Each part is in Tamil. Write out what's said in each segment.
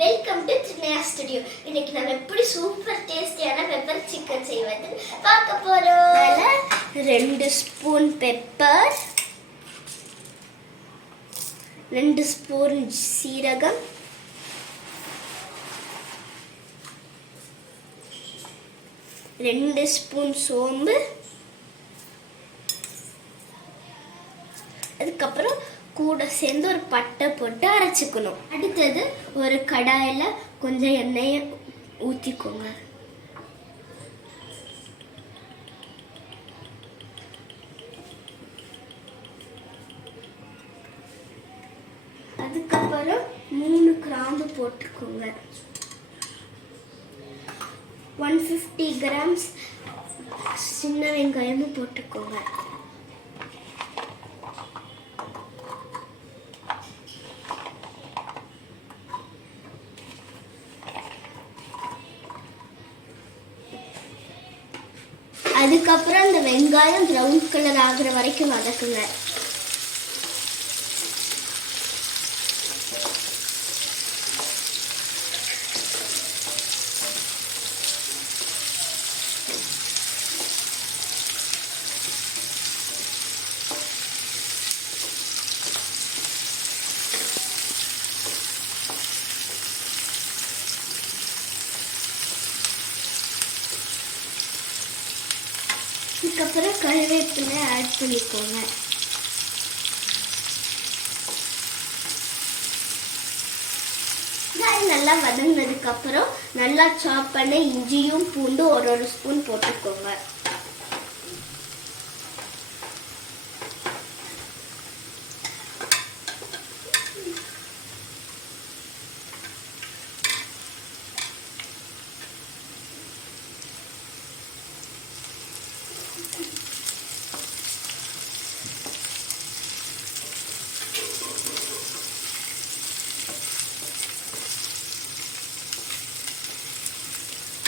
Welcome to Chinnaiya studio. இன்னைக்கு நம்ம எப்படி சூப்பர் டேஸ்டியான பெப்பர் சிக்கன் செய்வது பார்க்க போறோம். 2 ஸ்பூன் பெப்பர், 2 ஸ்பூன் சீரகம், 2 ஸ்பூன் சோம்பு, அதுக்கப்புறம் கூட சேர்ந்து ஒரு பட்டை போட்டு அரைச்சிக்கணும். அடுத்தது ஒரு கடாயில கொஞ்சம் எண்ணெயை ஊற்றிக்கோங்க. அதுக்கப்புறம் 3 கிராம்பு போட்டுக்கோங்க. 150 கிராம்ஸ் சின்ன வெங்காயமும் போட்டுக்கோங்க. அதுக்கப்புறம் இந்த வெங்காயம் ப்ரௌன் கலர் ஆகுற வரைக்கும் வதக்குங்க. அதுக்கப்புறம் கருவேப்பிலை ஆட் பண்ணிக்கோங்க. நல்லா வதங்கினதுக்கு அப்புறம் நல்லா சாப் பண்ண இஞ்சியும் பூண்டு ஒரு ஸ்பூன் போட்டுக்கோங்க.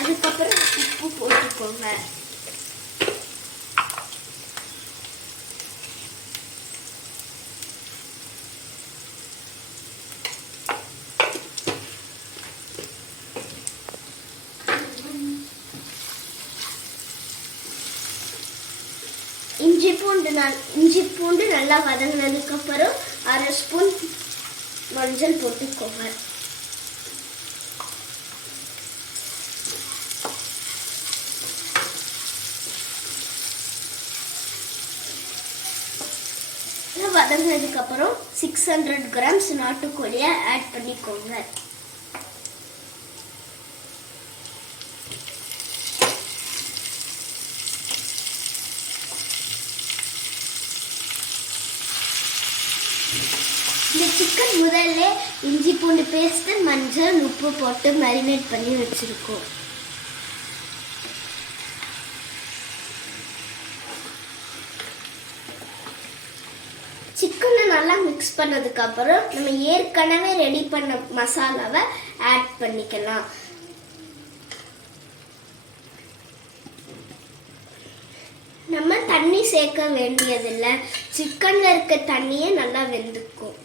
அதுக்கப்புறம் உப்பு போட்டுக்கோங்க. இஞ்சி பூண்டு நல்லா வதங்கினதுக்கு அப்புறம் 1/2 ஸ்பூன் மஞ்சள் போட்டுக்கோங்க. வதங்கினதுக்கு அப்புறம் 600 கிராம்ஸ் நாட்டுக்கோழியை ஆட் பண்ணிக்கோங்க. இந்த சிக்கன் முதல்ல இஞ்சி பூண்டு பேஸ்ட், மஞ்சள், உப்பு போட்டு மேரினேட் பண்ணி வச்சிருக்கோம். சிக்கனை நல்லா மிக்ஸ் பண்ணதுக்கு அப்புறம் நம்ம ஏற்கனவே ரெடி பண்ண மசாலாவை ஆட் பண்ணிக்கலாம். நம்ம தண்ணி சேர்க்க வேண்டியதில்லை, சிக்கன்ல இருக்க தண்ணியே நல்லா வெந்துக்கும்.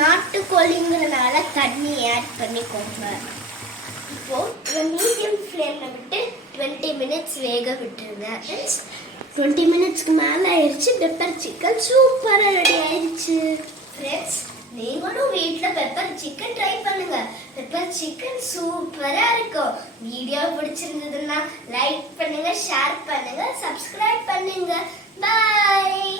நாட்டுக்கோழிங்கிறனால தண்ணி ஆட் பண்ணிக்கோங்க. இப்போ மீடியம் ஃப்ளேம்ல விட்டு 20 மினிட்ஸ் வேக விட்டுருங்க. 20 மினிட்ஸ்க்கு மேலே ஆயிடுச்சு. பெப்பர் சிக்கன் சூப்பராக ரெடி ஆயிடுச்சு. ஃப்ரெண்ட்ஸ், நீங்களும் வீட்டில் பெப்பர் சிக்கன் ட்ரை பண்ணுங்க. பெப்பர் சிக்கன் சூப்பராக இருக்கும். வீடியோ பிடிச்சிருந்ததுன்னா லைக் பண்ணுங்க, ஷேர் பண்ணுங்க, சப்ஸ்கிரைப் பண்ணுங்க. பாய்.